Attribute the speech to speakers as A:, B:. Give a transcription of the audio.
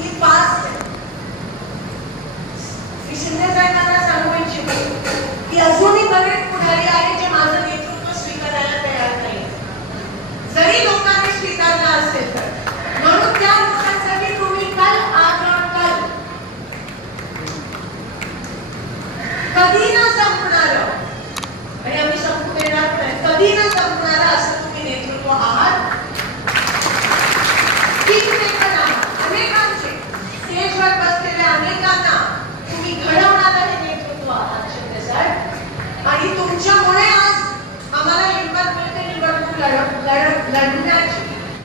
A: मी pass Shri Shinde साहेबांना सांगू इच्छिते की अजूनही बरेच पुढारी आहे जे माझं नेतृत्व स्वीकारायला तयार नाही जरी लोकांनी स्वीकारला असेल म्हणून त्या लोकांसाठी तुम्ही काल आग्रह काल कधी ना संपणार हो. आणि आम्ही संपू देणार नाही. कधी ना संपणार असं तुम्ही नेतृत्व आहात? ठीक la luz